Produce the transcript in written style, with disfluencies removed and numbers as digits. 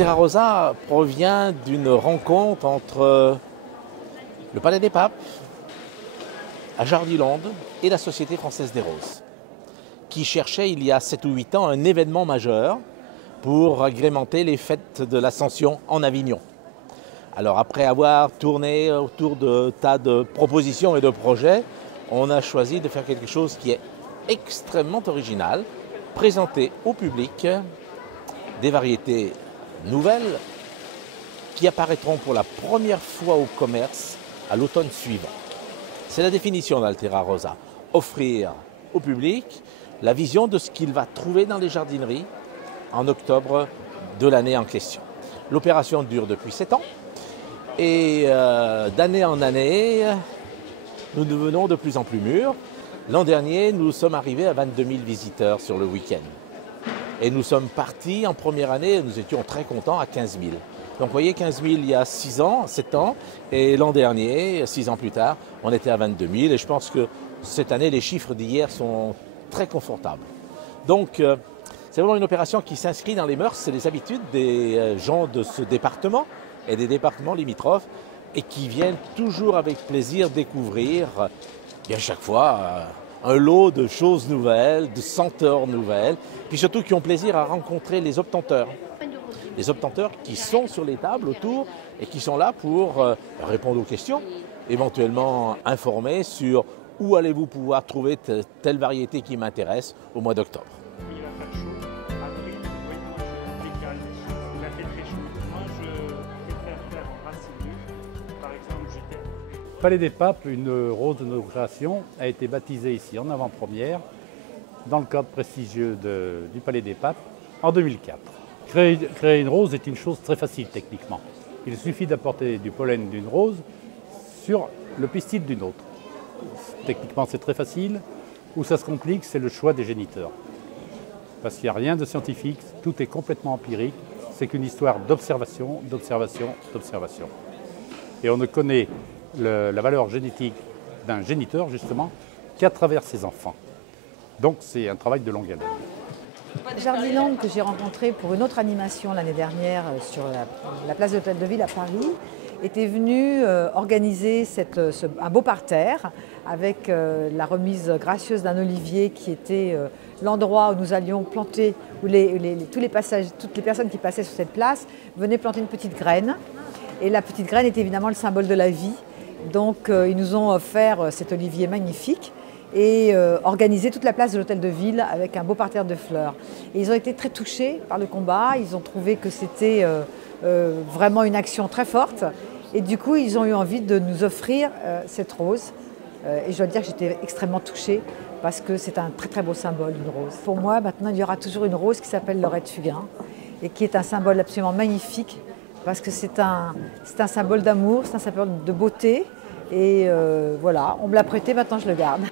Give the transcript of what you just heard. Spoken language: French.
Altera Rosa provient d'une rencontre entre le Palais des Papes, à Jardiland et la Société française des roses, qui cherchait il y a 7 ou 8 ans un événement majeur pour agrémenter les fêtes de l'Ascension en Avignon. Alors après avoir tourné autour de tas de propositions et de projets, on a choisi de faire quelque chose qui est extrêmement original, présenter au public des variétés nouvelles qui apparaîtront pour la première fois au commerce à l'automne suivant. C'est la définition d'Altera Rosa, offrir au public la vision de ce qu'il va trouver dans les jardineries en octobre de l'année en question. L'opération dure depuis 7 ans et d'année en année, nous devenons de plus en plus mûrs. L'an dernier, nous sommes arrivés à 22 000 visiteurs sur le week-end. Et nous sommes partis en première année, nous étions très contents, à 15 000. Donc vous voyez, 15 000 il y a 6 ans, 7 ans, et l'an dernier, 6 ans plus tard, on était à 22 000. Et je pense que cette année, les chiffres d'hier sont très confortables. Donc c'est vraiment une opération qui s'inscrit dans les mœurs, c'est les habitudes des gens de ce département et des départements limitrophes, et qui viennent toujours avec plaisir découvrir, et à chaque fois, un lot de choses nouvelles, de senteurs nouvelles, puis surtout qui ont plaisir à rencontrer les obtenteurs. Les obtenteurs qui sont sur les tables autour et qui sont là pour répondre aux questions, éventuellement informer sur où allez-vous pouvoir trouver telle variété qui m'intéresse au mois d'octobre. Il va faire chaud. Après, oui, moi je décale. Il a fait très chaud. Moi je préfère faire en racine nue. Par exemple, j'étais. Palais des Papes, une rose de nos créations, a été baptisée ici en avant-première dans le cadre prestigieux du Palais des Papes en 2004. Créer une rose est une chose très facile techniquement. Il suffit d'apporter du pollen d'une rose sur le pistil d'une autre. Techniquement c'est très facile. Où ça se complique, c'est le choix des géniteurs. Parce qu'il n'y a rien de scientifique, tout est complètement empirique. C'est qu'une histoire d'observation, d'observation, d'observation. Et on ne connaît la valeur génétique d'un géniteur, justement, qu'à travers ses enfants. Donc c'est un travail de longue haleine. Jardiland, que j'ai rencontré pour une autre animation l'année dernière sur la place de l'Hôtel de Ville à Paris, était venu organiser un beau parterre avec la remise gracieuse d'un olivier qui était l'endroit où nous allions planter, où toutes les personnes qui passaient sur cette place venaient planter une petite graine. Et la petite graine était évidemment le symbole de la vie. Donc ils nous ont offert cet olivier magnifique et organisé toute la place de l'Hôtel de Ville avec un beau parterre de fleurs. Et ils ont été très touchés par le combat, ils ont trouvé que c'était vraiment une action très forte. Et du coup, ils ont eu envie de nous offrir cette rose. Et je dois dire que j'étais extrêmement touchée parce que c'est un très très beau symbole, une rose. Pour moi, maintenant, il y aura toujours une rose qui s'appelle Laurette Fugain et qui est un symbole absolument magnifique parce que c'est un symbole d'amour, c'est un symbole de beauté. Et voilà, on me l'a prêté, maintenant je le garde.